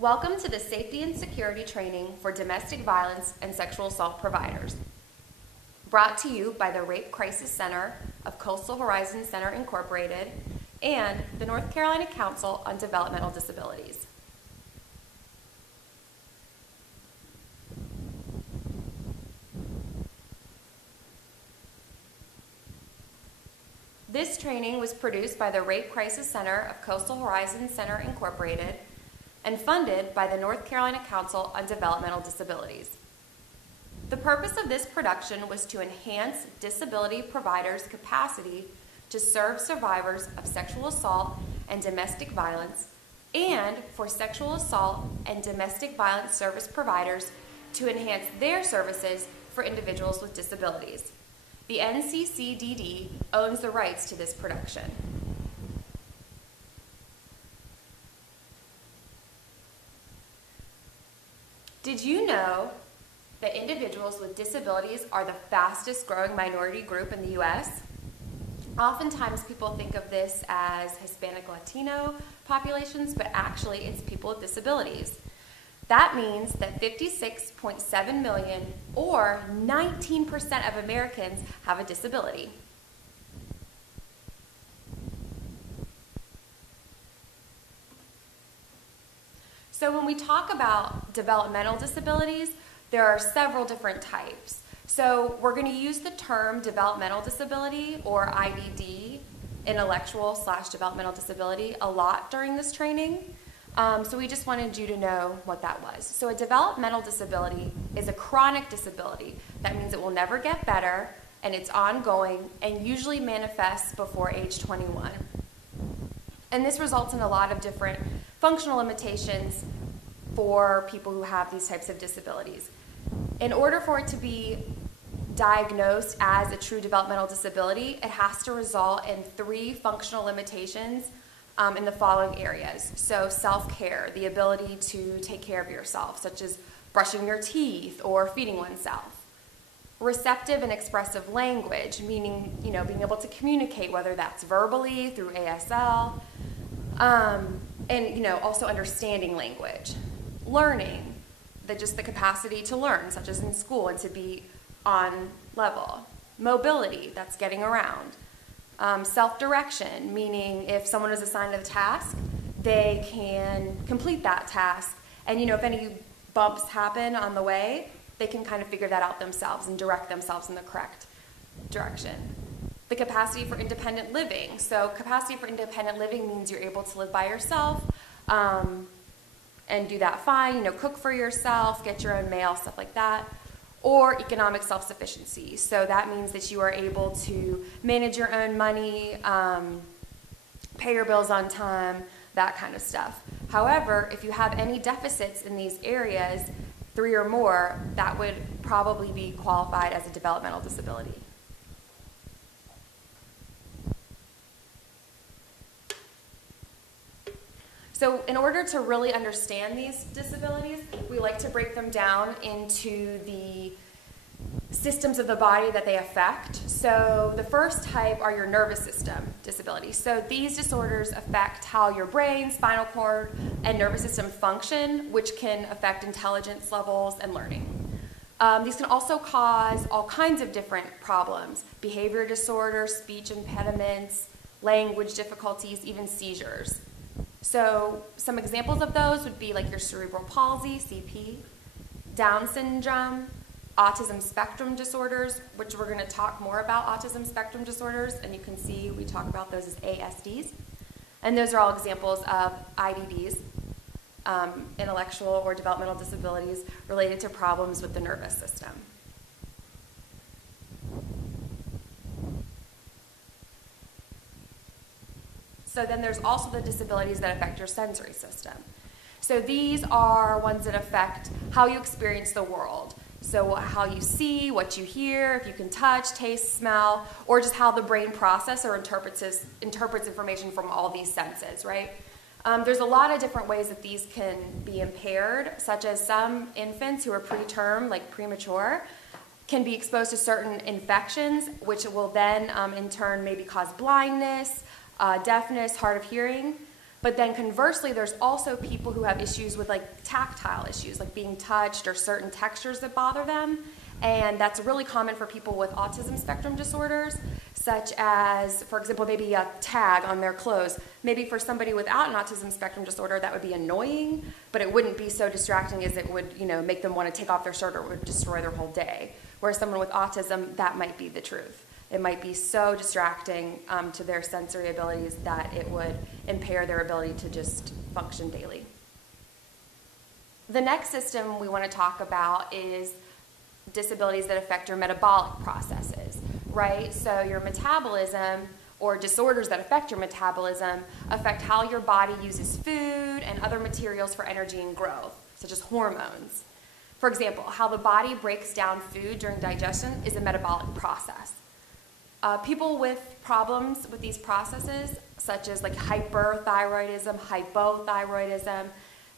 Welcome to the Safety and Security Training for Domestic Violence and Sexual Assault Providers, brought to you by the Rape Crisis Center of Coastal Horizon Center Incorporated and the North Carolina Council on Developmental Disabilities. This training was produced by the Rape Crisis Center of Coastal Horizon Center Incorporated and funded by the North Carolina Council on Developmental Disabilities. The purpose of this production was to enhance disability providers' capacity to serve survivors of sexual assault and domestic violence, and for sexual assault and domestic violence service providers to enhance their services for individuals with disabilities. The NCCDD owns the rights to this production. Did you know that individuals with disabilities are the fastest growing minority group in the U.S.? Oftentimes people think of this as Hispanic Latino populations, but actually it's people with disabilities. That means that 56.7 million, or 19% of Americans, have a disability. So when we talk about developmental disabilities, there are several different types. So we're going to use the term developmental disability, or IDD, intellectual/developmental disability, a lot during this training. So we just wanted you to know what that was. So a developmental disability is a chronic disability. That means it will never get better, and it's ongoing, and usually manifests before age 21. And this results in a lot of different functional limitations for people who have these types of disabilities. In order for it to be diagnosed as a true developmental disability, it has to result in 3 functional limitations in the following areas. So self-care, the ability to take care of yourself, such as brushing your teeth or feeding oneself. Receptive and expressive language, meaning being able to communicate, whether that's verbally through ASL, and also understanding language. Learning, just the capacity to learn, such as in school, and to be on level. Mobility, that's getting around. Self-direction, meaning if someone is assigned a task, they can complete that task. And if any bumps happen on the way, they can kind of figure that out themselves and direct themselves in the correct direction. The capacity for independent living. So capacity for independent living means you're able to live by yourself and do that fine, cook for yourself, get your own mail, stuff like that. Or economic self-sufficiency. So that means that you are able to manage your own money, pay your bills on time, that kind of stuff. However, if you have any deficits in these areas, 3 or more, that would probably be qualified as a developmental disability. So in order to really understand these disabilities, we like to break them down into the systems of the body that they affect. So the first type are your nervous system disabilities. So these disorders affect how your brain, spinal cord, and nervous system function, which can affect intelligence levels and learning. These can also cause all kinds of different problems: behavior disorders, speech impediments, language difficulties, even seizures. So some examples of those would be like your cerebral palsy, CP, Down syndrome, autism spectrum disorders, which we're going to talk more about autism spectrum disorders, and you can see we talk about those as ASDs. And those are all examples of IDDs, intellectual or developmental disabilities related to problems with the nervous system. So then there's also the disabilities that affect your sensory system. So these are ones that affect how you experience the world. So how you see, what you hear, if you can touch, taste, smell, or just how the brain processes or interprets information from all these senses, right? There's a lot of different ways that these can be impaired, such as some infants who are preterm, like premature, can be exposed to certain infections, which will then in turn maybe cause blindness, deafness, hard of hearing. But then conversely, there's also people who have issues with like tactile issues, like being touched or certain textures that bother them. And that's really common for people with autism spectrum disorders, such as, for example, maybe a tag on their clothes. Maybe for somebody without an autism spectrum disorder, that would be annoying, but it wouldn't be so distracting as it would, make them want to take off their shirt or it would destroy their whole day. Whereas someone with autism, that might be the truth. It might be so distracting to their sensory abilities that it would impair their ability to just function daily. The next system we want to talk about is disabilities that affect your metabolic processes, right? So your metabolism, or disorders that affect your metabolism, affect how your body uses food and other materials for energy and growth, such as hormones. For example, how the body breaks down food during digestion is a metabolic process. People with problems with these processes, such as like hyperthyroidism, hypothyroidism,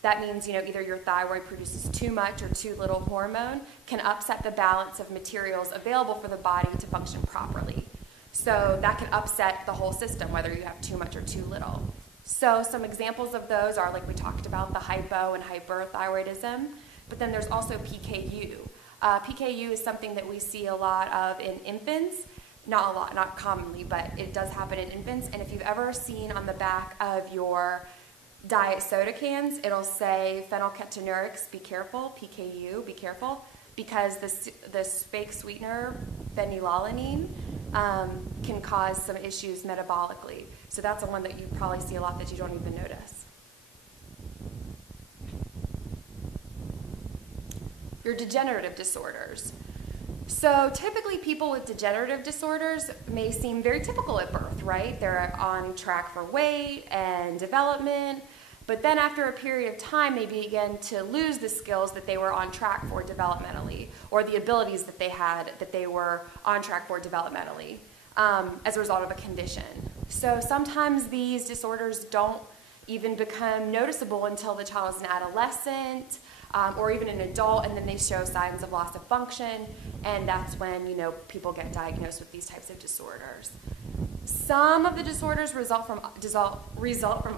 that means, either your thyroid produces too much or too little hormone, can upset the balance of materials available for the body to function properly. So that can upset the whole system, whether you have too much or too little. So some examples of those are, like we talked about, the hypo and hyperthyroidism, but then there's also PKU. PKU is something that we see a lot of in infants. Not a lot, not commonly, but it does happen in infants. And if you've ever seen on the back of your diet soda cans, it'll say phenylketonuria, be careful, PKU, be careful, because this fake sweetener, phenylalanine, can cause some issues metabolically. So that's the one that you probably see a lot that you don't even notice. Your degenerative disorders. So typically people with degenerative disorders may seem very typical at birth, right? They're on track for weight and development, but then after a period of time they begin to lose the skills that they were on track for developmentally, or the abilities that they had that they were on track for developmentally as a result of a condition. So sometimes these disorders don't even become noticeable until the child is an adolescent, or even an adult, and then they show signs of loss of function, and that's when people get diagnosed with these types of disorders. Some of the disorders result from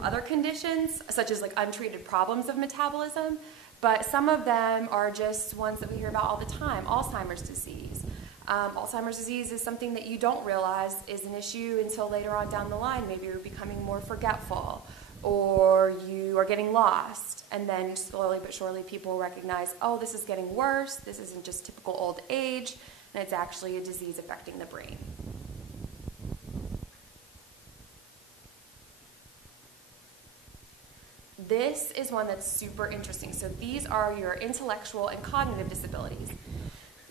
other conditions, such as like untreated problems of metabolism, but some of them are just ones that we hear about all the time. Alzheimer's disease. Alzheimer's disease is something that you don't realize is an issue until later on down the line. Maybe you're becoming more forgetful, or you are getting lost, and then slowly but surely people recognize, oh, this is getting worse, this isn't just typical old age, and it's actually a disease affecting the brain. This is one that's super interesting. So these are your intellectual and cognitive disabilities.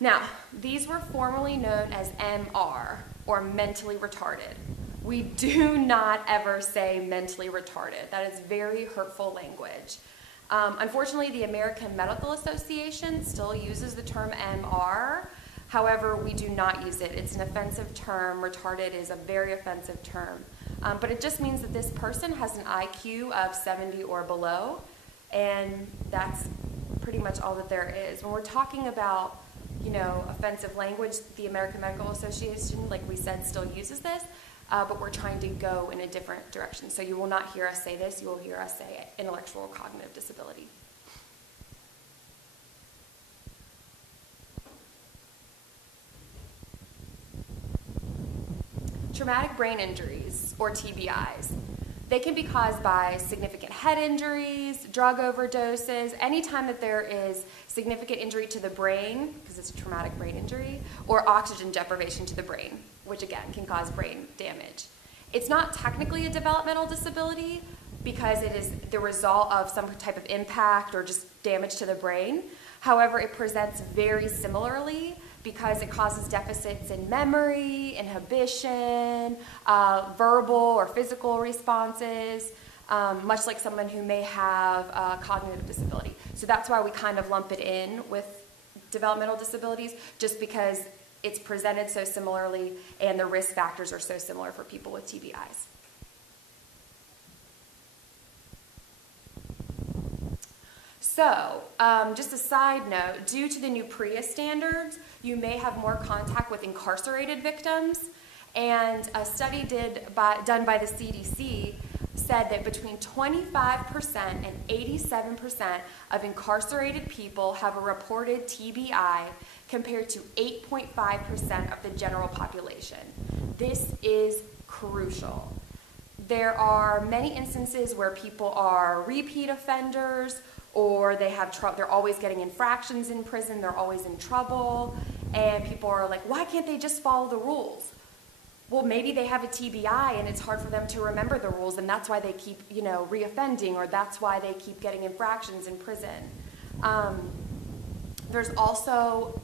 Now, these were formerly known as MR, or mentally retarded. We do not ever say mentally retarded. That is very hurtful language. Unfortunately, the American Medical Association still uses the term MR. However, we do not use it. It's an offensive term. Retarded is a very offensive term. But it just means that this person has an IQ of 70 or below, and that's pretty much all that there is. When we're talking about, offensive language, the American Medical Association, like we said, still uses this. But we're trying to go in a different direction. So you will not hear us say this. You will hear us say intellectual or cognitive disability. Traumatic brain injuries, or TBIs. They can be caused by significant head injuries, drug overdoses, anytime that there is significant injury to the brain, because it's a traumatic brain injury, or oxygen deprivation to the brain, which again can cause brain damage. It's not technically a developmental disability because it is the result of some type of impact or just damage to the brain. However, it presents very similarly because it causes deficits in memory, inhibition, verbal or physical responses, much like someone who may have a cognitive disability. So that's why we kind of lump it in with developmental disabilities, just because it's presented so similarly and the risk factors are so similar for people with TBIs. So, just a side note, due to the new PREA standards, you may have more contact with incarcerated victims, and a study done by the CDC said that between 25% and 87% of incarcerated people have a reported TBI compared to 8.5% of the general population. This is crucial. There are many instances where people are repeat offenders, or they're always getting infractions in prison, they're always in trouble, and people are like, why can't they just follow the rules? Well, maybe they have a TBI and it's hard for them to remember the rules, and that's why they keep, reoffending, or that's why they keep getting infractions in prison. There's also,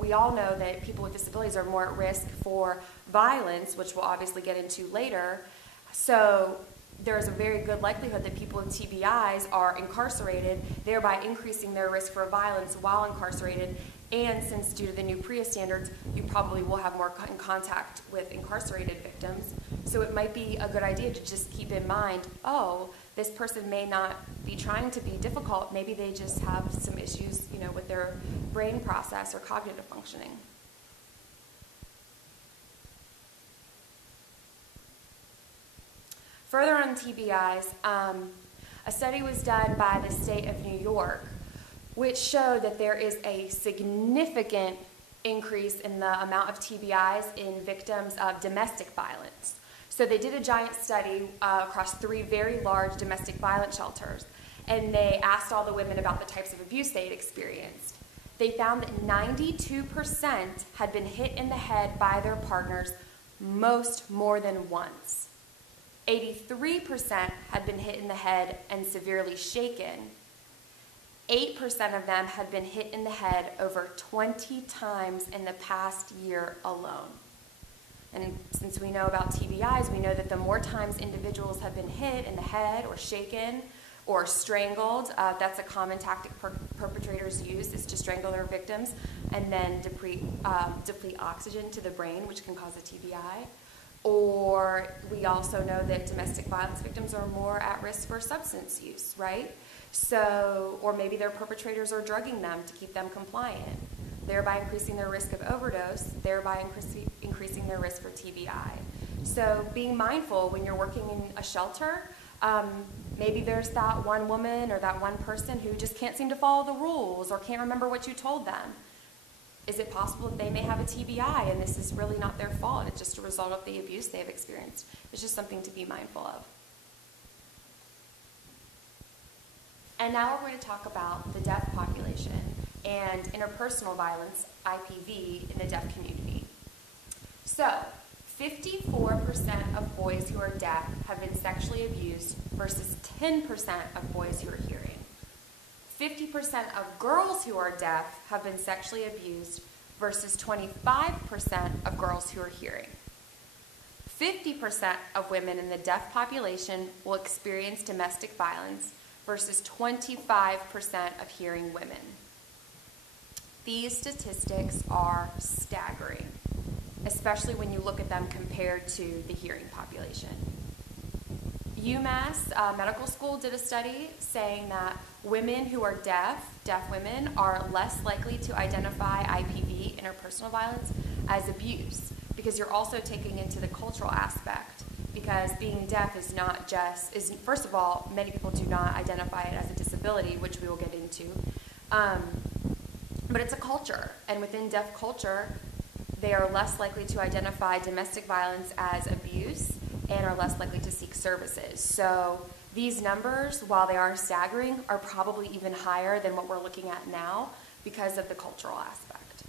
we all know that people with disabilities are more at risk for violence, which we'll obviously get into later. So there's a very good likelihood that people with TBIs are incarcerated, thereby increasing their risk for violence while incarcerated. And since due to the new PREA standards, you probably will have more in contact with incarcerated victims. So it might be a good idea to just keep in mind, oh, this person may not be trying to be difficult. Maybe they just have some issues, with their brain process or cognitive functioning. Further on TBIs, a study was done by the state of New York, which showed that there is a significant increase in the amount of TBIs in victims of domestic violence. So they did a giant study across 3 very large domestic violence shelters, and they asked all the women about the types of abuse they had experienced. They found that 92% had been hit in the head by their partners, most more than once. 83% had been hit in the head and severely shaken. 8% of them had been hit in the head over 20 times in the past year alone. And since we know about TBIs, we know that the more times individuals have been hit in the head or shaken or strangled, that's a common tactic perpetrators use, is to strangle their victims and then deplete oxygen to the brain, which can cause a TBI. Or we also know that domestic violence victims are more at risk for substance use, right? So, or maybe their perpetrators are drugging them to keep them compliant, thereby increasing their risk of overdose, thereby increasing their risk for TBI. So being mindful when you're working in a shelter, maybe there's that one woman or that one person who just can't seem to follow the rules or can't remember what you told them. Is it possible that they may have a TBI and this is really not their fault? It's just a result of the abuse they've experienced. It's just something to be mindful of. And now we're going to talk about the deaf population and interpersonal violence, IPV, in the deaf community. So, 54% of boys who are deaf have been sexually abused versus 10% of boys who are hearing. 50% of girls who are deaf have been sexually abused versus 25% of girls who are hearing. 50% of women in the deaf population will experience domestic violence versus 25% of hearing women. These statistics are staggering, especially when you look at them compared to the hearing population. UMass Medical School did a study saying that women who are deaf women, are less likely to identify IPV, interpersonal violence, as abuse, because you're also taking into the cultural aspect, because being deaf is not just, first of all, many people do not identify it as a disability, which we will get into, but it's a culture, and within deaf culture, they are less likely to identify domestic violence as abuse and are less likely to seek services. So these numbers, while they are staggering, are probably even higher than what we're looking at now because of the cultural aspect.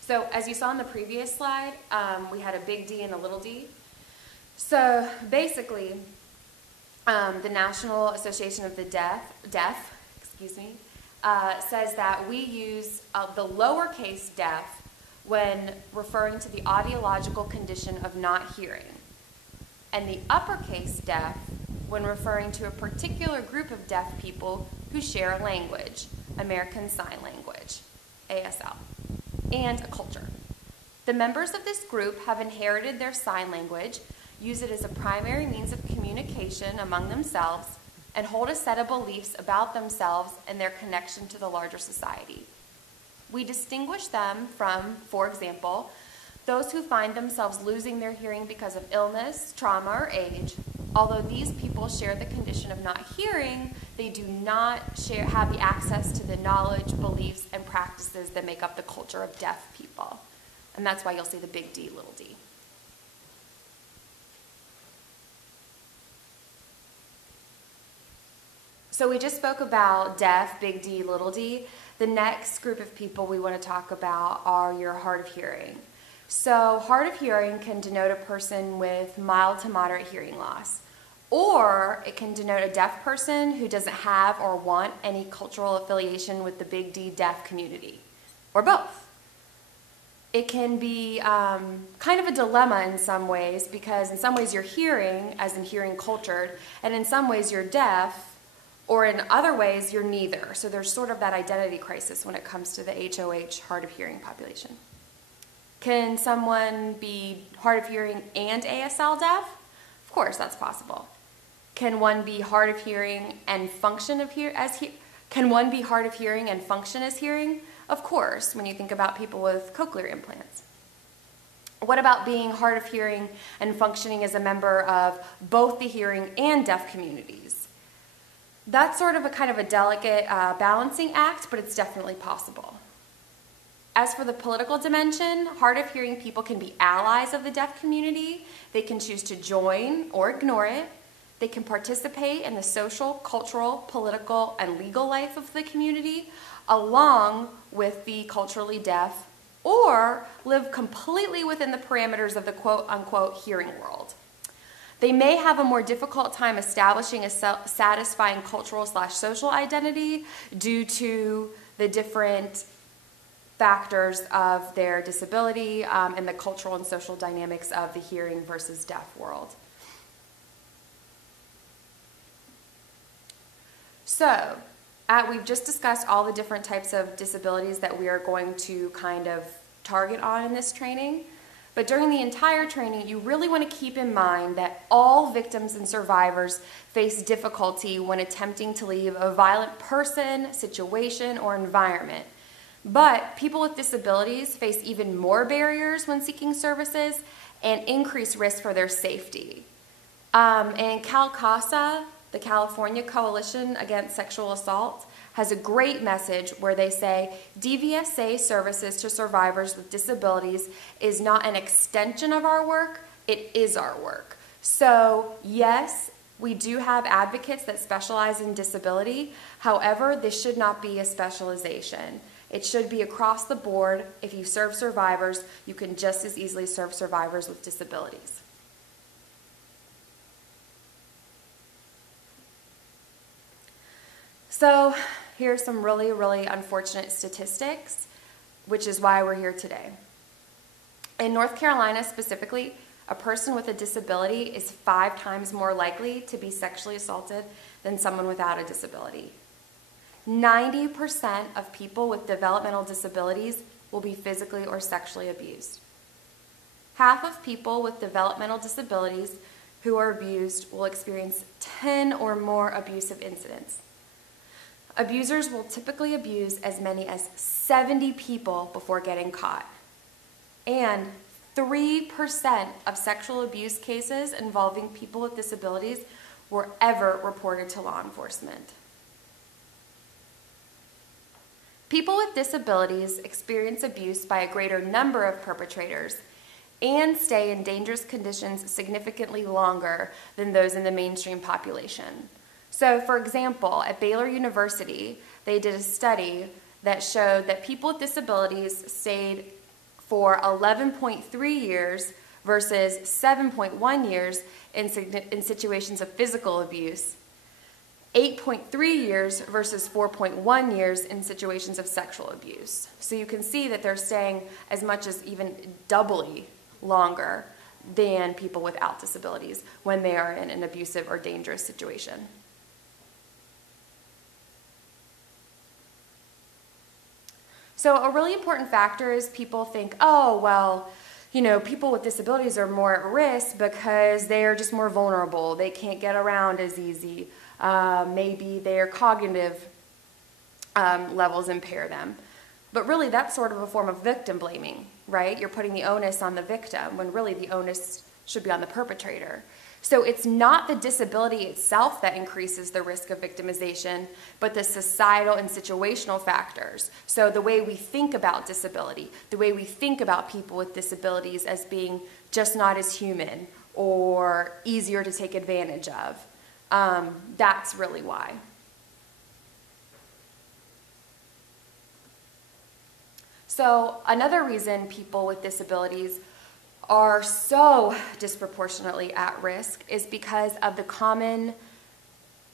So as you saw in the previous slide, we had a big D and a little d. So basically, the National Association of the Deaf, says that we use the lowercase deaf when referring to the audiological condition of not hearing, and the uppercase deaf when referring to a particular group of deaf people who share a language, American Sign Language, ASL, and a culture. The members of this group have inherited their sign language, use it as a primary means of communication among themselves, and hold a set of beliefs about themselves and their connection to the larger society. We distinguish them from, for example, those who find themselves losing their hearing because of illness, trauma, or age. Although these people share the condition of not hearing, they do not have the access to the knowledge, beliefs, and practices that make up the culture of deaf people. And that's why you'll see the big D, little d. So we just spoke about deaf, big D, little d. The next group of people we want to talk about are your hard of hearing. So hard of hearing can denote a person with mild to moderate hearing loss, or it can denote a deaf person who doesn't have or want any cultural affiliation with the big D deaf community, or both. It can be kind of a dilemma in some ways, because in some ways you're hearing, as in hearing cultured, and in some ways you're deaf, or in other ways you're neither. So there's sort of that identity crisis when it comes to the HOH, hard of hearing population. Can someone be hard of hearing and ASL deaf? Of course, that's possible. Can one be hard of hearing and function Can one be hard of hearing and function as hearing? Of course, when you think about people with cochlear implants. What about being hard of hearing and functioning as a member of both the hearing and deaf communities? That's sort of a kind of a delicate balancing act, but it's definitely possible. As for the political dimension, hard of hearing people can be allies of the deaf community. They can choose to join or ignore it. They can participate in the social, cultural, political, and legal life of the community, along with the culturally deaf, or live completely within the parameters of the quote-unquote hearing world. They may have a more difficult time establishing a satisfying cultural/social identity due to the different factors of their disability and the cultural and social dynamics of the hearing versus deaf world. So, we've just discussed all the different types of disabilities that we are going to kind of target on in this training. But during the entire training, you really want to keep in mind that all victims and survivors face difficulty when attempting to leave a violent person, situation, or environment. But people with disabilities face even more barriers when seeking services and increased risk for their safety. And CalCASA, the California Coalition Against Sexual Assault, has a great message where they say DVSA services to survivors with disabilities is not an extension of our work, it is our work. So yes, we do have advocates that specialize in disability. However, this should not be a specialization. It should be across the board. If you serve survivors, you can just as easily serve survivors with disabilities. So here's some really, really unfortunate statistics, which is why we're here today. In North Carolina specifically, a person with a disability is 5 times more likely to be sexually assaulted than someone without a disability. 90% of people with developmental disabilities will be physically or sexually abused. Half of people with developmental disabilities who are abused will experience 10 or more abusive incidents. Abusers will typically abuse as many as 70 people before getting caught. And 3% of sexual abuse cases involving people with disabilities were ever reported to law enforcement. People with disabilities experience abuse by a greater number of perpetrators and stay in dangerous conditions significantly longer than those in the mainstream population. So, for example, at Baylor University, they did a study that showed that people with disabilities stayed for 11.3 years versus 7.1 years in situations of physical abuse, 8.3 years versus 4.1 years in situations of sexual abuse. So you can see that they're staying as much as even doubly longer than people without disabilities when they are in an abusive or dangerous situation. So a really important factor is people think, oh, well, people with disabilities are more at risk because they are just more vulnerable. They can't get around as easy. Maybe their cognitive levels impair them. But really, that's sort of a form of victim blaming, right? You're putting the onus on the victim when really the onus should be on the perpetrator. So it's not the disability itself that increases the risk of victimization, but the societal and situational factors. So the way we think about disability, the way we think about people with disabilities as being just not as human or easier to take advantage of, that's really why. So another reason people with disabilities are so disproportionately at risk is because of the commonly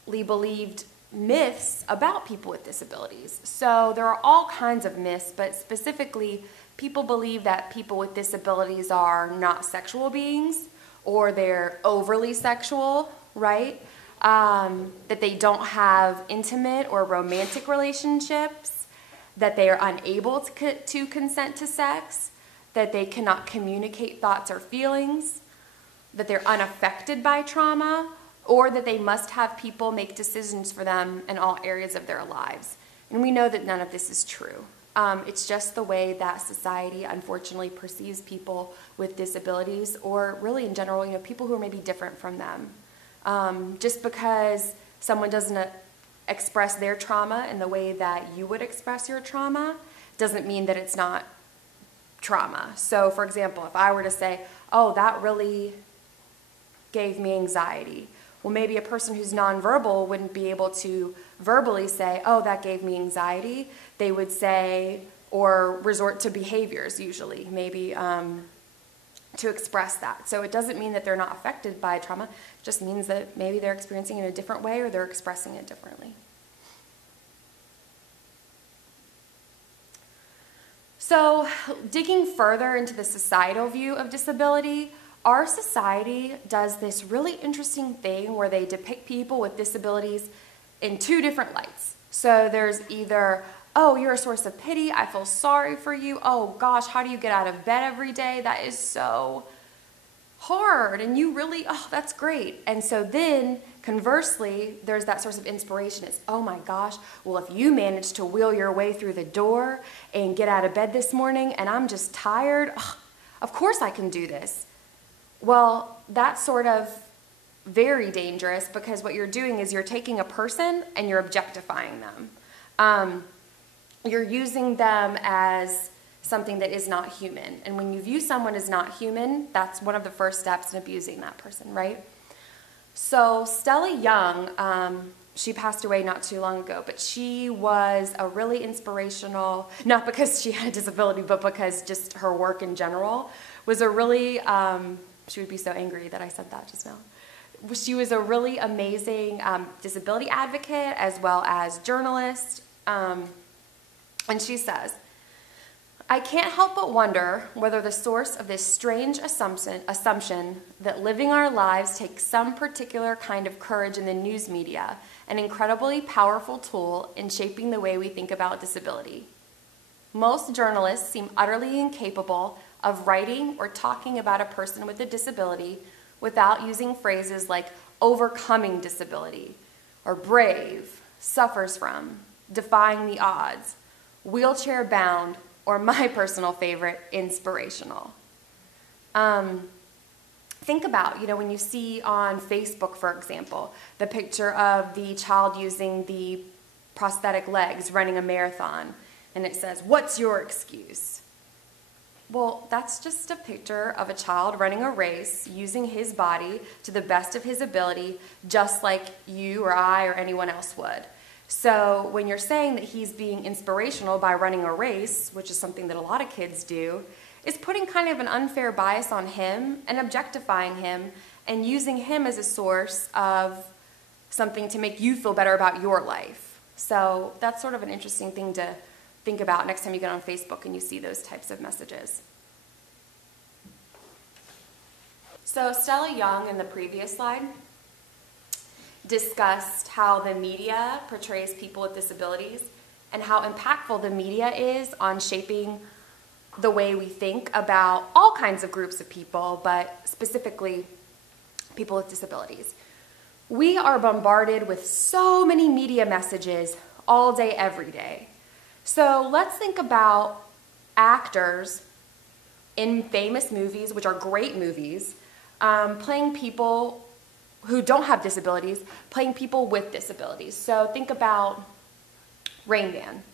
believed myths about people with disabilities. So there are all kinds of myths, but specifically, people believe that people with disabilities are not sexual beings, or they're overly sexual, right? That they don't have intimate or romantic relationships, that they are unable to consent to sex, that they cannot communicate thoughts or feelings, that they're unaffected by trauma, or that they must have people make decisions for them in all areas of their lives. And we know that none of this is true. It's just the way that society unfortunately perceives people with disabilities, or really in general, people who are maybe different from them. Just because someone doesn't express their trauma in the way that you would express your trauma doesn't mean that it's not trauma. So for example, if I were to say, oh, that really gave me anxiety, well, maybe a person who's nonverbal wouldn't be able to verbally say, oh, that gave me anxiety. They would say, or resort to behaviors usually, maybe to express that. So it doesn't mean that they're not affected by trauma. It just means that maybe they're experiencing it in a different way, or they're expressing it differently. So digging further into the societal view of disability, our society does this really interesting thing where they depict people with disabilities in two different lights. So there's either, oh, you're a source of pity, I feel sorry for you, oh gosh, how do you get out of bed every day? That is so hard, and you really, oh, that's great. And so then, conversely, there's that source of inspiration. It's, oh my gosh, well, if you manage to wheel your way through the door and get out of bed this morning and I'm just tired, oh, of course I can do this. Well, that's sort of very dangerous, because what you're doing is you're taking a person and you're objectifying them. You're using them as something that is not human. And when you view someone as not human, that's one of the first steps in abusing that person, right? So Stella Young, she passed away not too long ago, but she was a really inspirational, not because she had a disability, but because just her work in general was a really, she would be so angry that I said that just now. She was a really amazing disability advocate as well as journalist. And she says, I can't help but wonder whether the source of this strange assumption that living our lives takes some particular kind of courage in the news media, an incredibly powerful tool in shaping the way we think about disability. Most journalists seem utterly incapable of writing or talking about a person with a disability without using phrases like overcoming disability, or brave, suffers from, defying the odds, wheelchair bound, or my personal favorite, inspirational. Think about, when you see on Facebook, for example, the picture of the child using the prosthetic legs running a marathon, and it says, "What's your excuse?" Well, that's just a picture of a child running a race using his body to the best of his ability, just like you or I or anyone else would. So when you're saying that he's being inspirational by running a race, which is something that a lot of kids do, is putting kind of an unfair bias on him and objectifying him and using him as a source of something to make you feel better about your life. So that's sort of an interesting thing to think about next time you get on Facebook and you see those types of messages. So Stella Young in the previous slide discussed how the media portrays people with disabilities and how impactful the media is on shaping the way we think about all kinds of groups of people, but specifically people with disabilities. We are bombarded with so many media messages all day, every day. So let's think about actors in famous movies, which are great movies, playing people who don't have disabilities, playing people with disabilities. So think about Rain Man.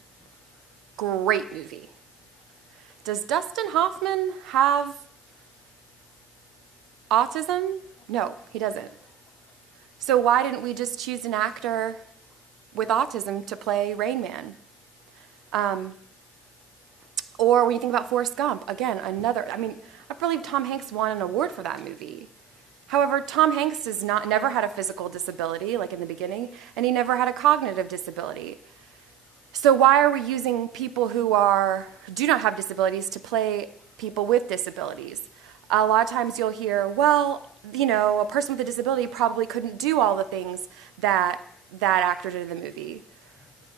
Great movie. Does Dustin Hoffman have autism? No, he doesn't. So why didn't we just choose an actor with autism to play Rain Man? Or when you think about Forrest Gump, again, I believe Tom Hanks won an award for that movie. However, Tom Hanks never had a physical disability, like in the beginning, and he never had a cognitive disability. So why are we using people who do not have disabilities to play people with disabilities? A lot of times you'll hear, well, a person with a disability probably couldn't do all the things that actor did in the movie.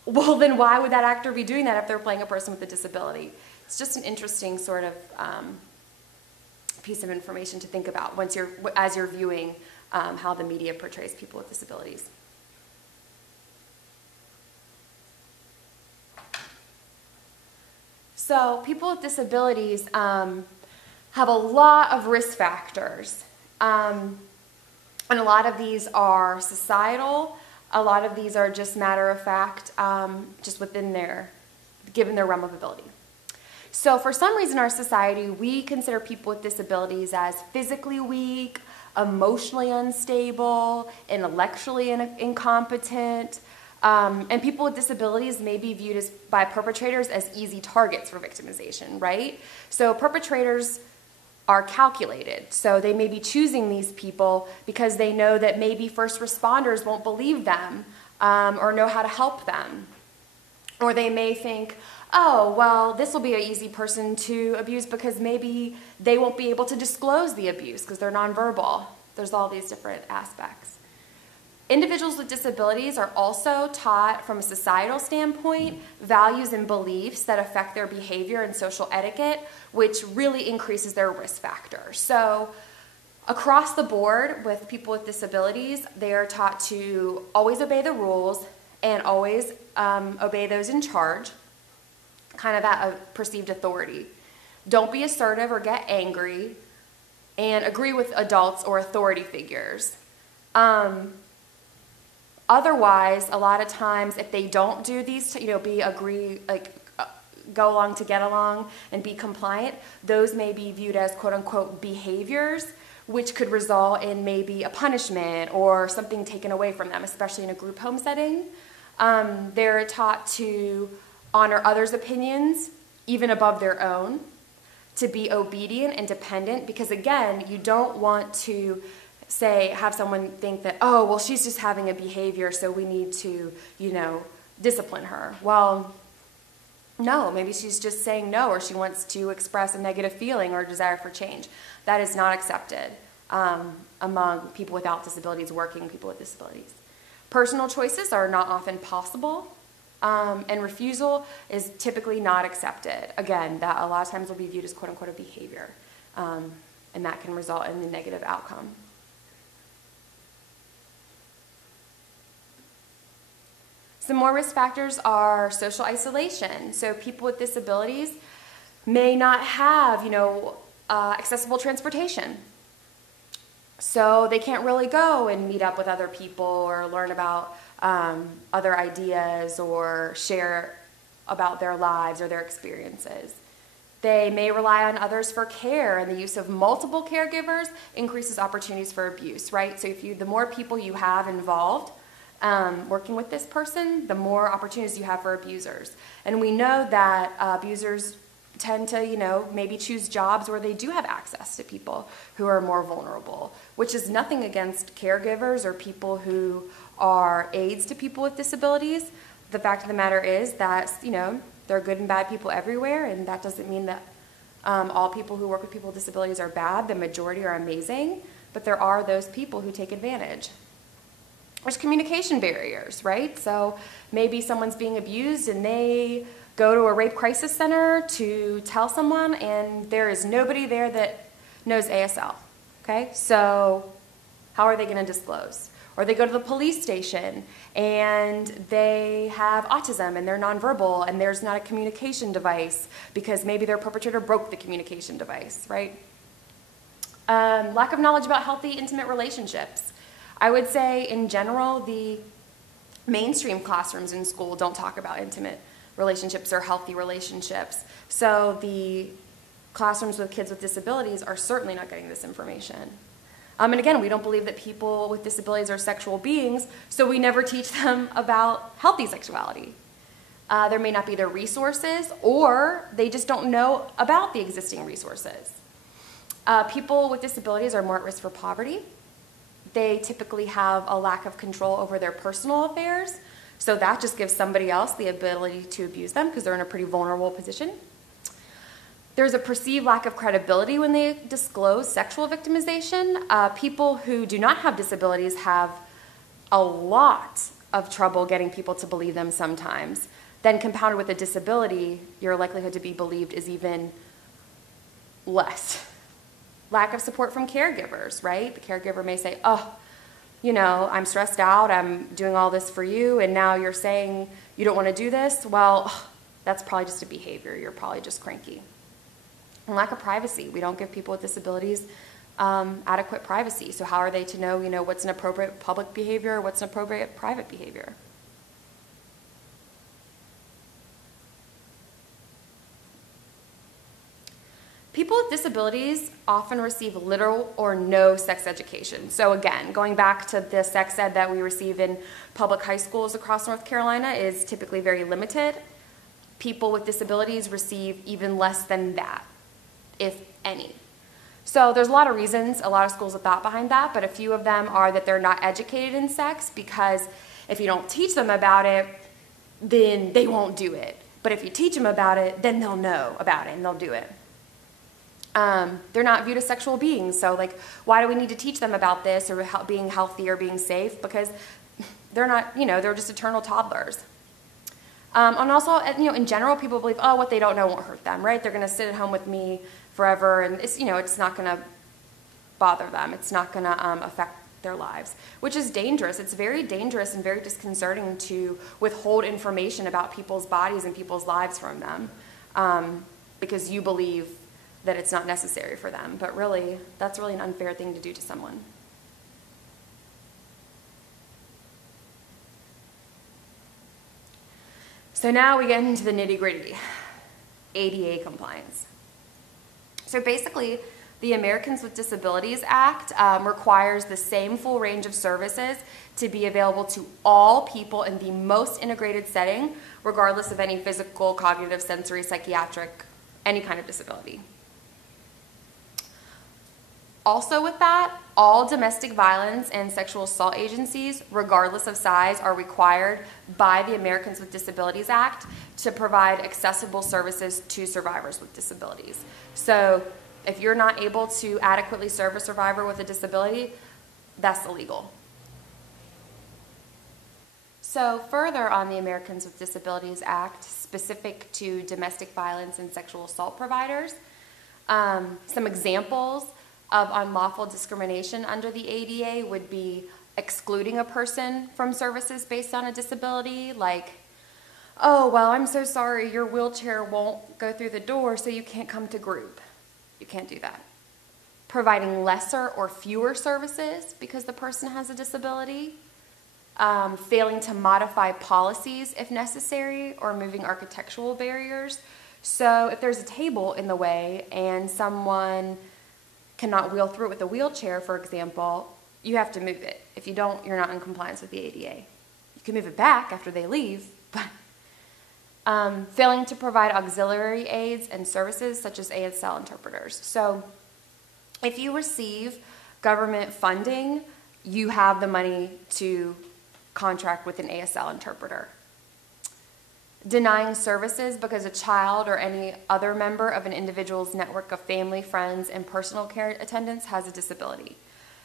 Well, then why would that actor be doing that if they're playing a person with a disability? It's just an interesting sort of piece of information to think about as you're viewing how the media portrays people with disabilities. So people with disabilities have a lot of risk factors. And a lot of these are societal. A lot of these are just matter of fact, just given their realm of ability. So for some reason in our society, we consider people with disabilities as physically weak, emotionally unstable, intellectually incompetent, and people with disabilities may be viewed by perpetrators as easy targets for victimization, right? So perpetrators are calculated. So they may be choosing these people because they know that maybe first responders won't believe them or know how to help them. Or they may think, oh, well, this will be an easy person to abuse because maybe they won't be able to disclose the abuse because they're nonverbal. There's all these different aspects. Individuals with disabilities are also taught, from a societal standpoint, values and beliefs that affect their behavior and social etiquette, which really increases their risk factor. So across the board with people with disabilities, they are taught to always obey the rules and always obey those in charge, kind of at a perceived authority. Don't be assertive or get angry, and agree with adults or authority figures. Otherwise, a lot of times, if they don't do these, go along to get along and be compliant, those may be viewed as quote-unquote behaviors, which could result in maybe a punishment or something taken away from them, especially in a group home setting. They're taught to honor others' opinions, even above their own, to be obedient and dependent, because again, you don't want to have someone think that, oh, well, she's just having a behavior, so we need to, discipline her. Well, no, maybe she's just saying no, or she wants to express a negative feeling or a desire for change. That is not accepted among people without disabilities, working people with disabilities. Personal choices are not often possible, and refusal is typically not accepted. Again, that a lot of times will be viewed as quote-unquote a behavior, and that can result in a negative outcome. Some more risk factors are social isolation. So people with disabilities may not have, accessible transportation. So they can't really go and meet up with other people or learn about other ideas or share about their lives or their experiences. They may rely on others for care, and the use of multiple caregivers increases opportunities for abuse, right? So the more people you have involved working with this person, the more opportunities you have for abusers. And we know that abusers tend to, maybe choose jobs where they do have access to people who are more vulnerable, which is nothing against caregivers or people who are aides to people with disabilities. The fact of the matter is that, there are good and bad people everywhere, and that doesn't mean that all people who work with people with disabilities are bad. The majority are amazing, but there are those people who take advantage. There's communication barriers, right? So maybe someone's being abused and they go to a rape crisis center to tell someone, and there is nobody there that knows ASL, okay? So how are they going to disclose? Or they go to the police station and they have autism and they're nonverbal and there's not a communication device because maybe their perpetrator broke the communication device, right? Lack of knowledge about healthy, intimate relationships. I would say in general, the mainstream classrooms in school don't talk about intimate relationships or healthy relationships. So the classrooms with kids with disabilities are certainly not getting this information. And again, we don't believe that people with disabilities are sexual beings, so we never teach them about healthy sexuality. There may not be the resources, or they just don't know about the existing resources. People with disabilities are more at risk for poverty. They typically have a lack of control over their personal affairs, so that just gives somebody else the ability to abuse them because they're in a pretty vulnerable position. There's a perceived lack of credibility when they disclose sexual victimization. People who do not have disabilities have a lot of trouble getting people to believe them sometimes. Then compounded with a disability, your likelihood to be believed is even less. Lack of support from caregivers, right? The caregiver may say, oh, you know, I'm stressed out, I'm doing all this for you, and now you're saying you don't want to do this? Well, that's probably just a behavior. You're probably just cranky. And lack of privacy. We don't give people with disabilities adequate privacy. So how are they to know, what's an appropriate public behavior, what's an appropriate private behavior? People with disabilities often receive little or no sex education. So again, going back to the sex ed that we receive in public high schools across North Carolina is typically very limited. People with disabilities receive even less than that, if any. So there's a lot of reasons, a lot of schools have thought behind that, but a few of them are that they're not educated in sex because if you don't teach them about it, then they won't do it. But if you teach them about it, then they'll know about it and they'll do it. They're not viewed as sexual beings, so like, why do we need to teach them about this or being healthy or being safe? Because they're not, they're just eternal toddlers. And also, in general, people believe, oh, what they don't know won't hurt them, right? They're going to sit at home with me forever, and it's, it's not going to bother them. It's not going to affect their lives, which is dangerous. It's very dangerous and very disconcerting to withhold information about people's bodies and people's lives from them because you believe that it's not necessary for them. But really, that's really an unfair thing to do to someone. So now we get into the nitty-gritty, ADA compliance. So basically, the Americans with Disabilities Act requires the same full range of services to be available to all people in the most integrated setting, regardless of any physical, cognitive, sensory, psychiatric, any kind of disability. Also with that, all domestic violence and sexual assault agencies, regardless of size, are required by the Americans with Disabilities Act to provide accessible services to survivors with disabilities. So if you're not able to adequately serve a survivor with a disability, that's illegal. So further on the Americans with Disabilities Act, specific to domestic violence and sexual assault providers, some examples of unlawful discrimination under the ADA would be excluding a person from services based on a disability, like, oh, well, I'm so sorry, your wheelchair won't go through the door, so you can't come to group. You can't do that. Providing lesser or fewer services because the person has a disability. Failing to modify policies if necessary, or moving architectural barriers. So if there's a table in the way and someone cannot wheel through it with a wheelchair, for example, you have to move it. If you don't, you're not in compliance with the ADA. You can move it back after they leave, but failing to provide auxiliary aids and services such as ASL Interpreters. So if you receive government funding, you have the money to contract with an ASL interpreter. Denying services because a child or any other member of an individual's network of family, friends, and personal care attendants has a disability.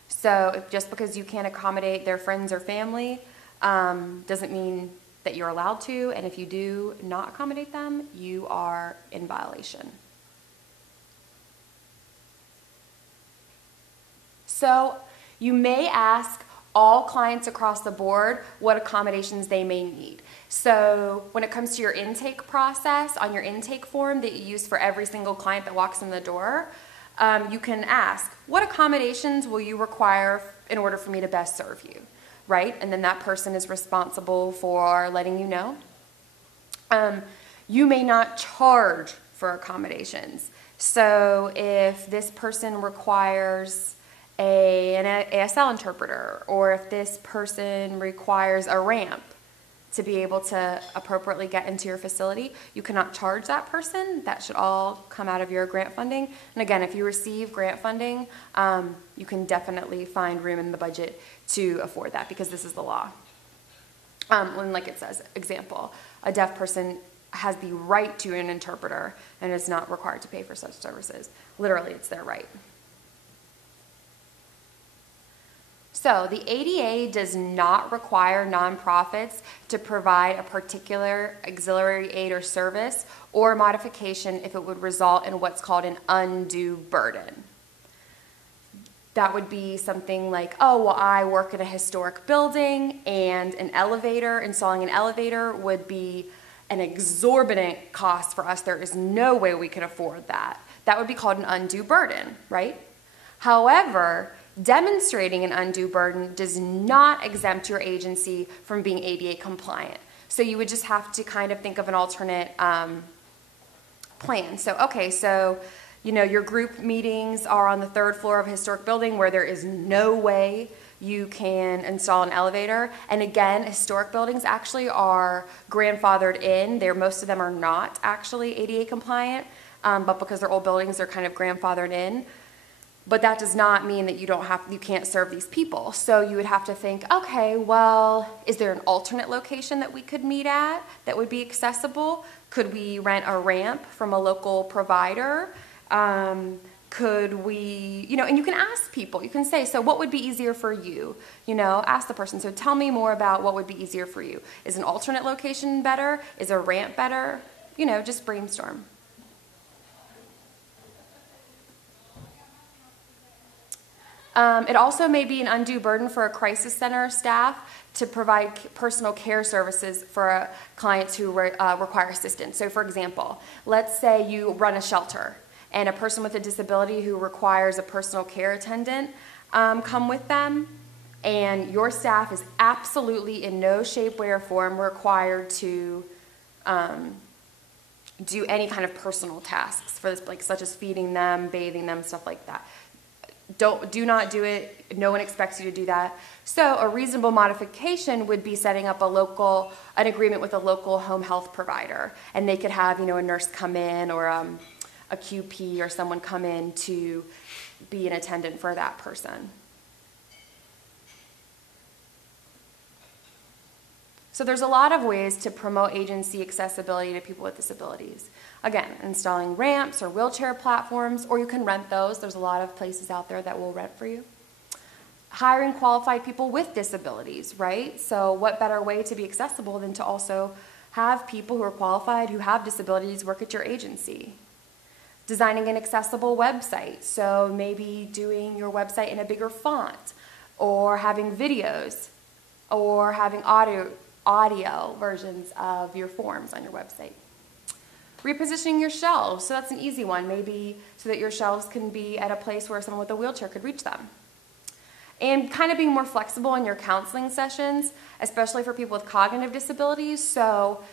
So just because you can't accommodate their friends or family doesn't mean that you're allowed to, and if you do not accommodate them, you are in violation. So you may ask, all clients across the board what accommodations they may need. So when it comes to your intake process, on your intake form that you use for every single client that walks in the door, you can ask, what accommodations will you require in order for me to best serve you, right? And then that person is responsible for letting you know. You may not charge for accommodations. So if this person requires an ASL interpreter, or if this person requires a ramp to be able to appropriately get into your facility, you cannot charge that person. That should all come out of your grant funding. And again, if you receive grant funding, you can definitely find room in the budget to afford that, because this is the law. When, like it says, example, a deaf person has the right to an interpreter and is not required to pay for such services. Literally, it's their right. So the ADA does not require nonprofits to provide a particular auxiliary aid or service or modification if it would result in what's called an undue burden. That would be something like, oh, well, I work in a historic building and installing an elevator would be an exorbitant cost for us. There is no way we can afford that. That would be called an undue burden, right? However, demonstrating an undue burden does not exempt your agency from being ADA compliant. So you would just have to kind of think of an alternate plan. So, okay, so, you know, your group meetings are on the 3rd floor of a historic building where there is no way you can install an elevator. And again, historic buildings actually are grandfathered in. Most of them are not actually ADA compliant, but because they're old buildings, they're kind of grandfathered in. But that does not mean that you can't serve these people. So you would have to think, okay, well, is there an alternate location that we could meet at that would be accessible? Could we rent a ramp from a local provider? Could we, and you can ask people, you can say, so what would be easier for you? Ask the person, so tell me more about what would be easier for you. Is an alternate location better? Is a ramp better? Just brainstorm. It also may be an undue burden for a crisis center staff to provide personal care services for clients who require assistance. So for example, let's say you run a shelter and a person with a disability who requires a personal care attendant come with them, and your staff is absolutely in no shape, way, or form required to do any kind of personal tasks for this, like such as feeding them, bathing them, stuff like that. Do not do it. No one expects you to do that. So a reasonable modification would be setting up an agreement with a local home health provider, and they could have a nurse come in, or a QP or someone come in to be an attendant for that person. So there's a lot of ways to promote agency accessibility to people with disabilities. Again, installing ramps or wheelchair platforms, or you can rent those. There's a lot of places out there that will rent for you. Hiring qualified people with disabilities, right? So what better way to be accessible than to also have people who are qualified who have disabilities work at your agency? Designing an accessible website, so maybe doing your website in a bigger font, or having videos, or having audio versions of your forms on your website. Repositioning your shelves, so that's an easy one, maybe so that your shelves can be at a place where someone with a wheelchair could reach them. And kind of being more flexible in your counseling sessions, especially for people with cognitive disabilities, so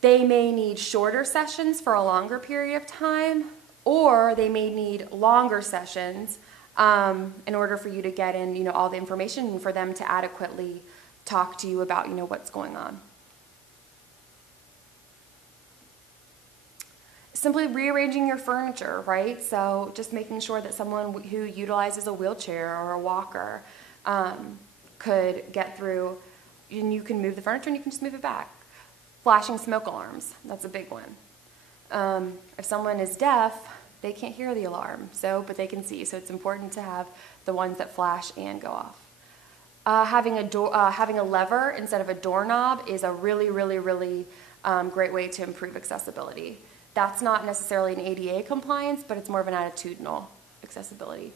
they may need shorter sessions for a longer period of time, or they may need longer sessions in order for you to get in all the information and for them to adequately talk to you about what's going on. Simply rearranging your furniture, right? So just making sure that someone who utilizes a wheelchair or a walker could get through, and you can move the furniture and you can just move it back. Flashing smoke alarms, that's a big one. If someone is deaf, they can't hear the alarm, but they can see. So it's important to have the ones that flash and go off. Having a lever instead of a doorknob is a really, really, really great way to improve accessibility. That's not necessarily an ADA compliance, but it's more of an attitudinal accessibility.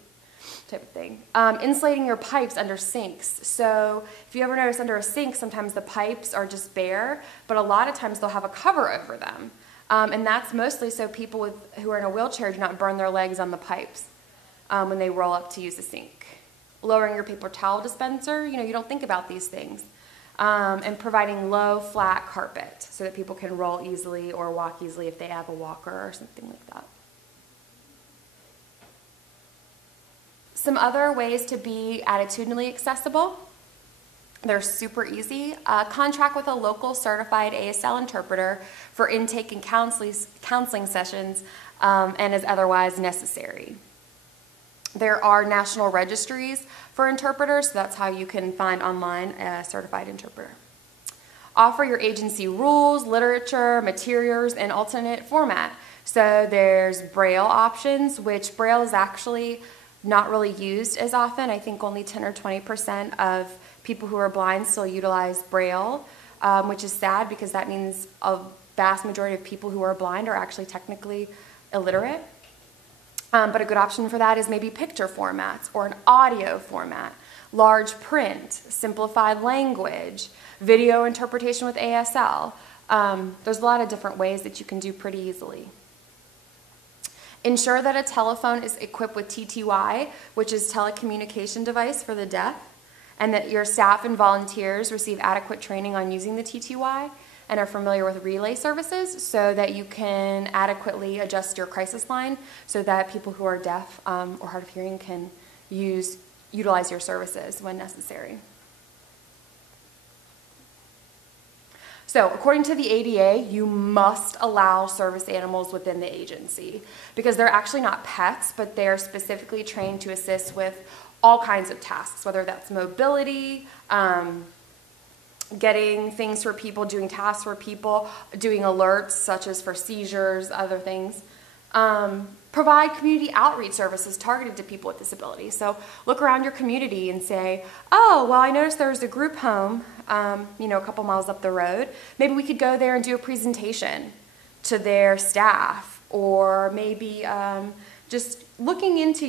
type of thing. Insulating your pipes under sinks. So if you ever notice under a sink, sometimes the pipes are just bare, but a lot of times they'll have a cover over them. And that's mostly so people who are in a wheelchair do not burn their legs on the pipes when they roll up to use the sink. Lowering your paper towel dispenser, you don't think about these things. And providing low, flat carpet so that people can roll easily or walk easily if they have a walker or something like that. Some other ways to be attitudinally accessible. They're super easy. Contract with a local certified ASL interpreter for intake and counseling sessions and as otherwise necessary. There are national registries for interpreters, so that's how you can find online a certified interpreter. Offer your agency rules, literature, materials, and alternate format. So there's Braille options, which Braille is actually not really used as often. I think only 10 or 20% of people who are blind still utilize Braille, which is sad because that means a vast majority of people who are blind are actually technically illiterate. But a good option for that is maybe picture formats or an audio format, large print, simplified language, video interpretation with ASL. There's a lot of different ways that you can do pretty easily. Ensure that a telephone is equipped with TTY, which is telecommunication device for the deaf, and that your staff and volunteers receive adequate training on using the TTY and are familiar with relay services so that you can adequately adjust your crisis line so that people who are deaf or hard of hearing can utilize your services when necessary. So, according to the ADA, you must allow service animals within the agency because they're actually not pets, but they're specifically trained to assist with all kinds of tasks, whether that's mobility, getting things for people, doing tasks for people, doing alerts such as for seizures, other things. Provide community outreach services targeted to people with disabilities. So look around your community and say, oh, well, I noticed there was a group home, a couple miles up the road. Maybe we could go there and do a presentation to their staff, or maybe just looking into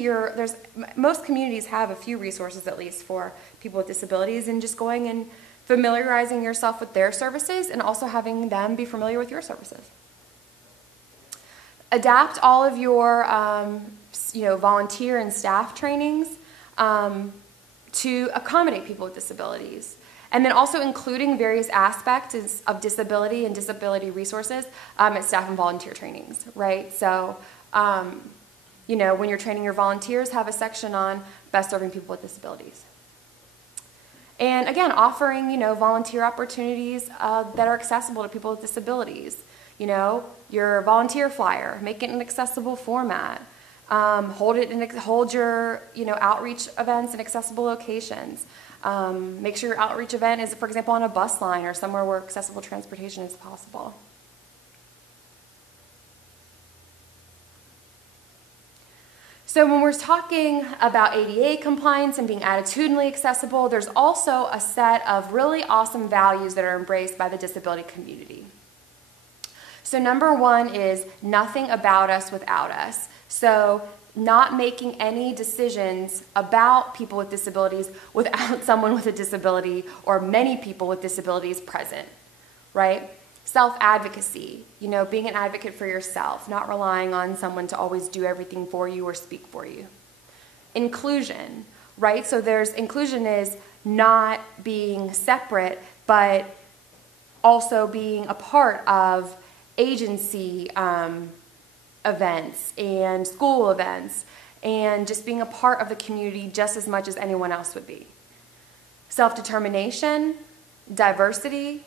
most communities have a few resources at least for people with disabilities, and just going and familiarizing yourself with their services and also having them be familiar with your services. Adapt all of your volunteer and staff trainings to accommodate people with disabilities. And then also including various aspects of disability and disability resources at staff and volunteer trainings, right? So, when you're training your volunteers, have a section on best serving people with disabilities. And again, offering, volunteer opportunities that are accessible to people with disabilities. Your volunteer flyer, make it in an accessible format. Hold your, outreach events in accessible locations. Make sure your outreach event is, for example, on a bus line or somewhere where accessible transportation is possible. So when we're talking about ADA compliance and being attitudinally accessible, there's also a set of really awesome values that are embraced by the disability community. So number one is nothing about us without us. So not making any decisions about people with disabilities without someone with a disability or many people with disabilities present, right? Self-advocacy, being an advocate for yourself, not relying on someone to always do everything for you or speak for you. Inclusion, right? So inclusion is not being separate, but also being a part of agency events and school events and just being a part of the community just as much as anyone else would be. Self-determination, diversity,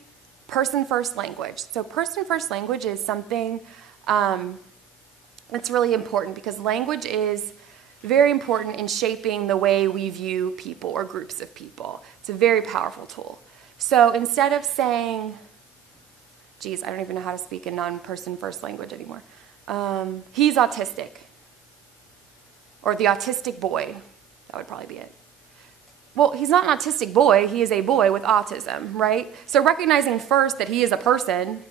person-first language. So person-first language is something that's really important because language is very important in shaping the way we view people or groups of people. It's a very powerful tool. So instead of saying, I don't even know how to speak a non-person first language anymore. He's autistic. Or the autistic boy. That would probably be it. Well, he's not an autistic boy. He is a boy with autism, right? So recognizing first that he is a person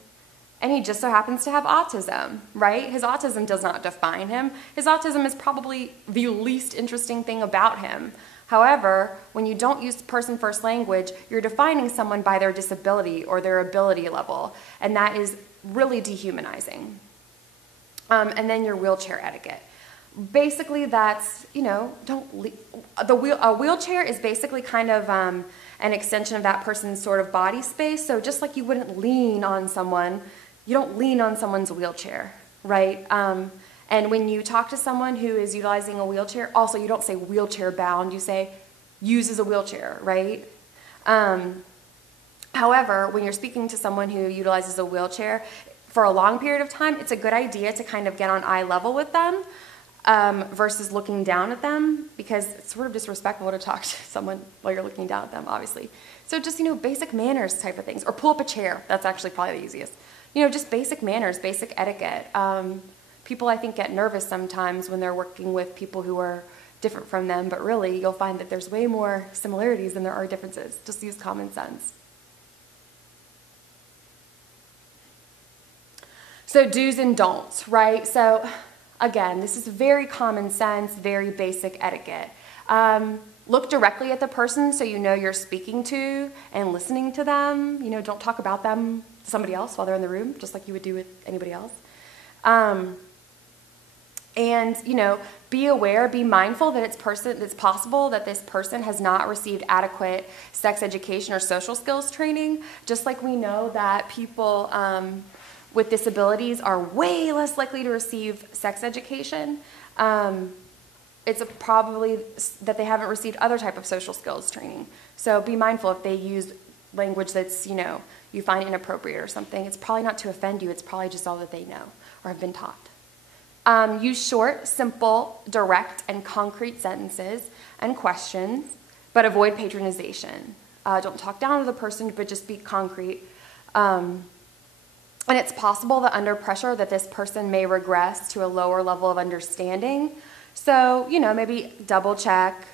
and he just so happens to have autism, right? His autism does not define him. His autism is probably the least interesting thing about him. However, when you don't use person-first language, you're defining someone by their disability or their ability level, and that is really dehumanizing. And then your wheelchair etiquette. Basically, that's, a wheelchair is basically kind of an extension of that person's sort of body space. So just like you wouldn't lean on someone, you don't lean on someone's wheelchair, right? And when you talk to someone who is utilizing a wheelchair, also you don't say wheelchair bound, you say uses a wheelchair, right? However, when you're speaking to someone who utilizes a wheelchair for a long period of time, it's a good idea to kind of get on eye level with them versus looking down at them, because it's sort of disrespectful to talk to someone while you're looking down at them, obviously. So just, basic manners type of things. Or pull up a chair. That's actually probably the easiest. Just basic manners, basic etiquette. People, I think, get nervous sometimes when they're working with people who are different from them, but really you'll find that there's way more similarities than there are differences. Just use common sense. So do's and don'ts, right? So again, this is very common sense, very basic etiquette. Look directly at the person so you know you're speaking to and listening to them. Don't talk about them to somebody else while they're in the room, just like you would do with anybody else. And, be aware, be mindful that it's possible that this person has not received adequate sex education or social skills training, just like we know that people with disabilities are way less likely to receive sex education. It's probably that they haven't received other type of social skills training. So be mindful if they use language that's, you find inappropriate or something. It's probably not to offend you. It's probably just all that they know or have been taught. Use short, simple, direct, and concrete sentences and questions, but avoid patronization. Don't talk down to the person, but just be concrete. And it's possible that under pressure that this person may regress to a lower level of understanding. So, maybe double check.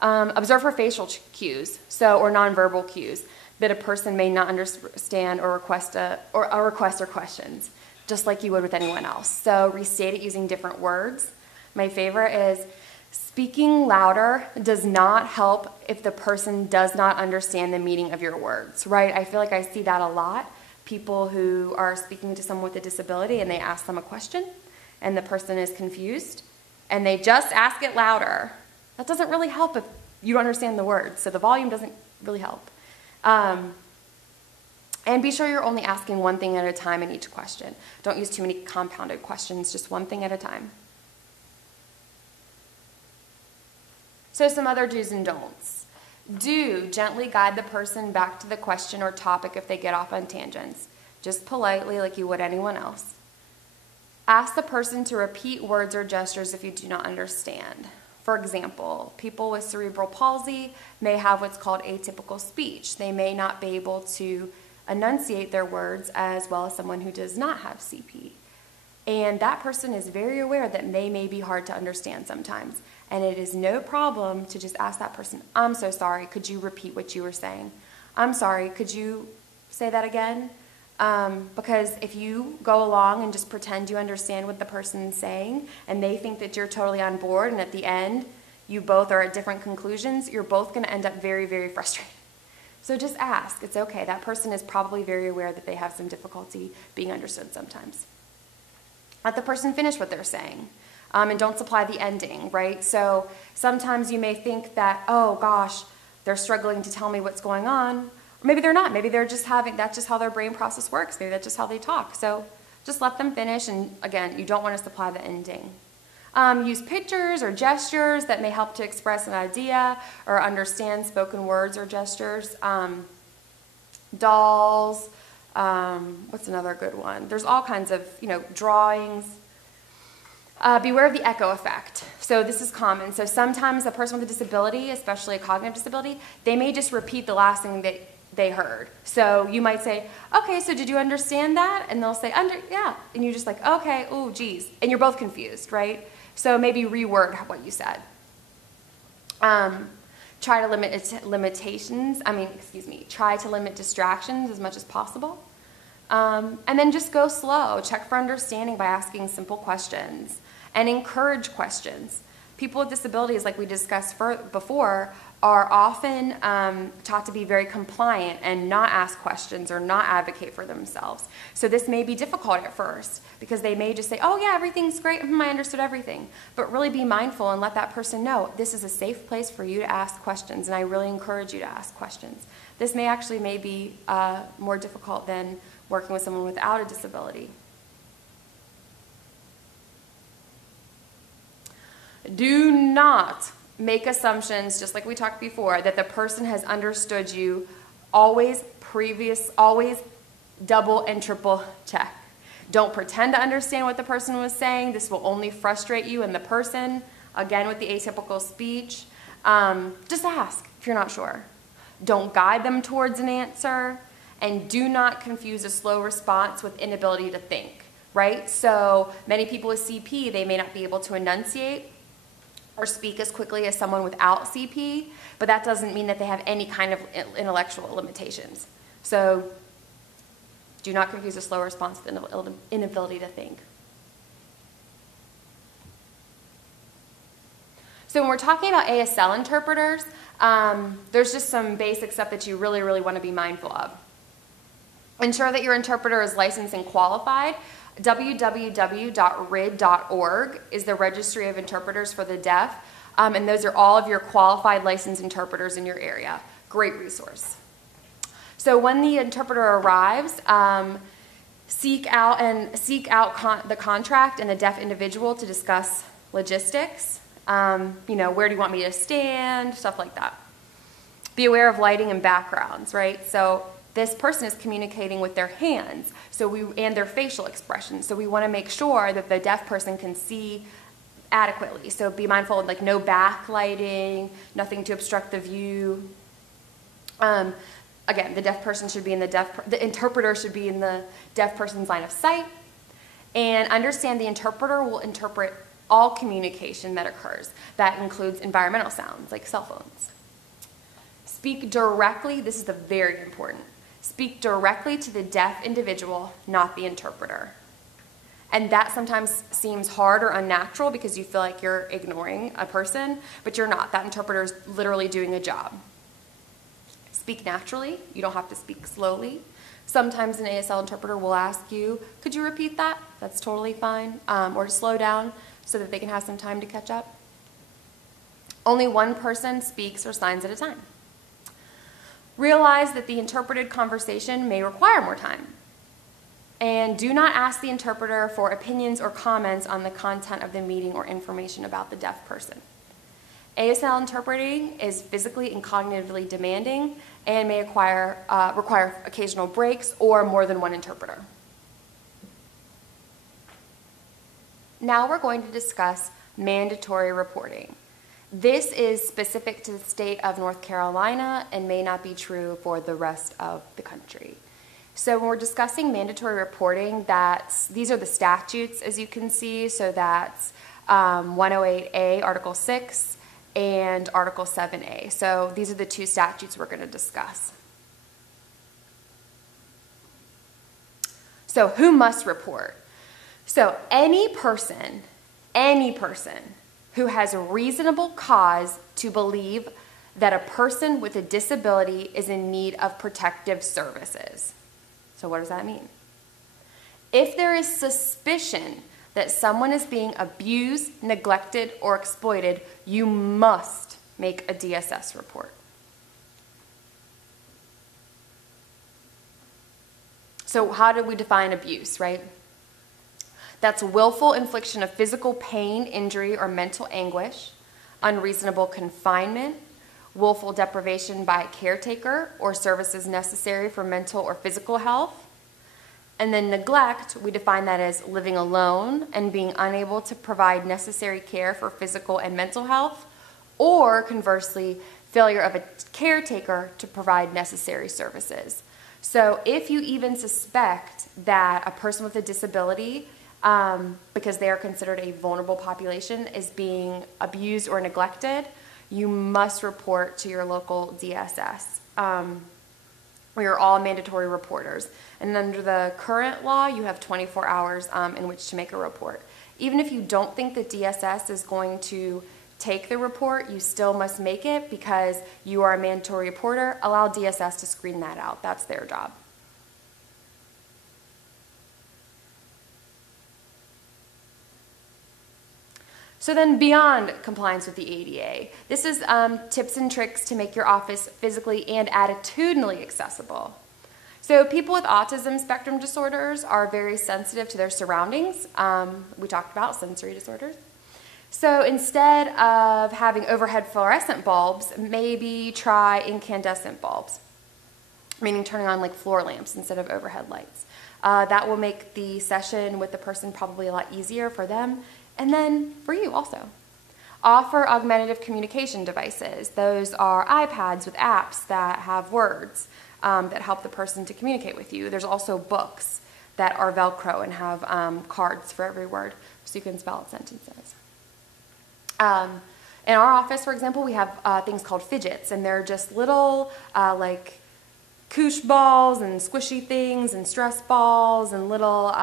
Observe for facial cues, or nonverbal cues that a person may not understand or request or questions, just like you would with anyone else. So restate it using different words. My favorite is speaking louder does not help if the person does not understand the meaning of your words, right? I feel like I see that a lot. People who are speaking to someone with a disability and they ask them a question and the person is confused and they just ask it louder. That doesn't really help if you don't understand the words, so the volume doesn't really help. And be sure you're only asking one thing at a time in each question. Don't use too many compounded questions, just one thing at a time. So some other do's and don'ts. Do gently guide the person back to the question or topic if they get off on tangents, just politely like you would anyone else. Ask the person to repeat words or gestures if you do not understand. For example, people with cerebral palsy may have what's called atypical speech. They may not be able to enunciate their words as well as someone who does not have CP. And that person is very aware that they may be hard to understand sometimes. And it is no problem to just ask that person, I'm so sorry, could you repeat what you were saying? I'm sorry, could you say that again? Because if you go along and just pretend you understand what the person's saying and they think that you're totally on board and at the end you both are at different conclusions, you're both going to end up very, very frustrated. So just ask. It's okay. That person is probably very aware that they have some difficulty being understood sometimes. Let the person finish what they're saying. And don't supply the ending, right? So sometimes you may think that, oh gosh, they're struggling to tell me what's going on. Or maybe they're not. Maybe they're just that's just how their brain process works. Maybe that's just how they talk. So just let them finish. And again, you don't want to supply the ending. Use pictures or gestures that may help to express an idea or understand spoken words or gestures. Dolls. What's another good one? There's all kinds of, drawings. Beware of the echo effect. So this is common. So sometimes a person with a disability, especially a cognitive disability, they may just repeat the last thing that they heard. So you might say, okay, so did you understand that? And they'll say, yeah. And you're just like, okay, oh, geez. And you're both confused, right? So maybe reword what you said. Try to limit distractions as much as possible. And then just go slow. Check for understanding by asking simple questions and encourage questions. People with disabilities, like we discussed before, are often taught to be very compliant and not ask questions or not advocate for themselves. So this may be difficult at first because they may just say, oh yeah, everything's great, I understood everything. But really be mindful and let that person know this is a safe place for you to ask questions, and I really encourage you to ask questions. This may be more difficult than working with someone without a disability. Do not make assumptions, just like we talked before, that the person has understood you. Always double and triple check. Don't pretend to understand what the person was saying. This will only frustrate you and the person. Again, with the atypical speech, just ask if you're not sure. Don't guide them towards an answer, and do not confuse a slow response with inability to think, right? So many people with CP, they may not be able to enunciate or speak as quickly as someone without CP, but that doesn't mean that they have any kind of intellectual limitations. So do not confuse a slow response with inability to think. So when we're talking about ASL interpreters, there's just some basic stuff that you really, really want to be mindful of. Ensure that your interpreter is licensed and qualified. www.rid.org is the Registry of Interpreters for the Deaf, and those are all of your qualified licensed interpreters in your area. Great resource. So when the interpreter arrives, seek out the contract and the deaf individual to discuss logistics. Where do you want me to stand? Stuff like that. Be aware of lighting and backgrounds, right? So this person is communicating with their hands and their facial expressions. So we want to make sure that the deaf person can see adequately. So be mindful of no backlighting, nothing to obstruct the view. Again, the deaf person should be the interpreter should be in the deaf person's line of sight. And understand the interpreter will interpret all communication that occurs. That includes environmental sounds like cell phones. Speak directly, this is very important. Speak directly to the deaf individual, not the interpreter. And that sometimes seems hard or unnatural because you feel like you're ignoring a person, but you're not. That interpreter is literally doing a job. Speak naturally. You don't have to speak slowly. Sometimes an ASL interpreter will ask you, could you repeat that? That's totally fine. Or to slow down so that they can have some time to catch up. Only one person speaks or signs at a time. Realize that the interpreted conversation may require more time. And do not ask the interpreter for opinions or comments on the content of the meeting or information about the deaf person. ASL interpreting is physically and cognitively demanding and may require occasional breaks or more than one interpreter. Now we're going to discuss mandatory reporting. This is specific to the state of North Carolina and may not be true for the rest of the country. So when we're discussing mandatory reporting, these are the statutes, as you can see. So that's 108A, Article 6, and Article 7A. So these are the two statutes we're going to discuss. So who must report? So any person who has a reasonable cause to believe that a person with a disability is in need of protective services. So what does that mean? If there is suspicion that someone is being abused, neglected, or exploited, you must make a DSS report. So how do we define abuse, right? That's willful infliction of physical pain, injury, or mental anguish, unreasonable confinement, willful deprivation by a caretaker or services necessary for mental or physical health. And then neglect, we define that as living alone and being unable to provide necessary care for physical and mental health, or conversely, failure of a caretaker to provide necessary services. So if you even suspect that a person with a disability, because they are considered a vulnerable population, is being abused or neglected, you must report to your local DSS. We are all mandatory reporters. And under the current law, you have 24 hours in which to make a report. Even if you don't think that DSS is going to take the report, you still must make it because you are a mandatory reporter. Allow DSS to screen that out. That's their job. So then beyond compliance with the ADA, this is tips and tricks to make your office physically and attitudinally accessible. So people with autism spectrum disorders are very sensitive to their surroundings. We talked about sensory disorders. So instead of having overhead fluorescent bulbs, maybe try incandescent bulbs, meaning turning on like floor lamps instead of overhead lights. That will make the session with the person probably a lot easier for them. And then for you also. Offer augmentative communication devices. Those are iPads with apps that have words that help the person to communicate with you. There's also books that are Velcro and have cards for every word so you can spell out sentences. In our office, for example, we have things called fidgets, and they're just little like koosh balls and squishy things and stress balls and little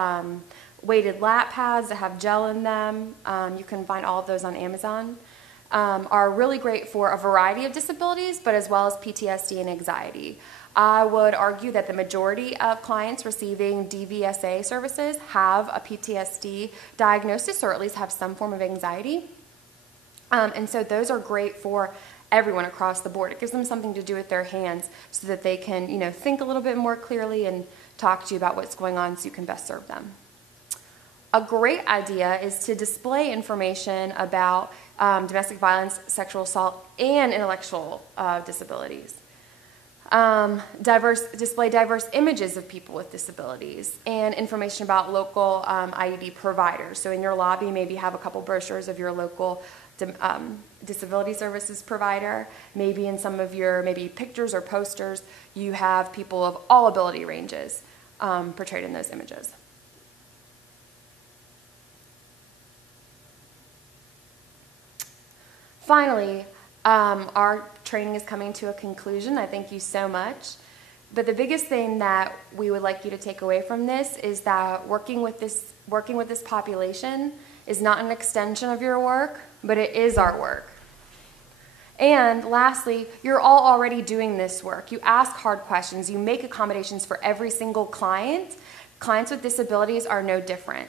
weighted lap pads that have gel in them. You can find all of those on Amazon. Are really great for a variety of disabilities, but as well as PTSD and anxiety. I would argue that the majority of clients receiving DVSA services have a PTSD diagnosis or at least have some form of anxiety. And so those are great for everyone across the board. It gives them something to do with their hands so that they can, think a little bit more clearly and talk to you about what's going on so you can best serve them. A great idea is to display information about domestic violence, sexual assault, and intellectual disabilities. Display diverse images of people with disabilities and information about local IED providers. So in your lobby, maybe have a couple brochures of your local disability services provider. Maybe in some of your pictures or posters, you have people of all ability ranges portrayed in those images. Finally, our training is coming to a conclusion. I thank you so much. But the biggest thing that we would like you to take away from this is that working with this population is not an extension of your work, but it is our work. And lastly, you're all already doing this work. You ask hard questions. You make accommodations for every single client. Clients with disabilities are no different.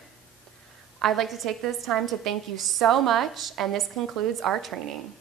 I'd like to take this time to thank you so much, and this concludes our training.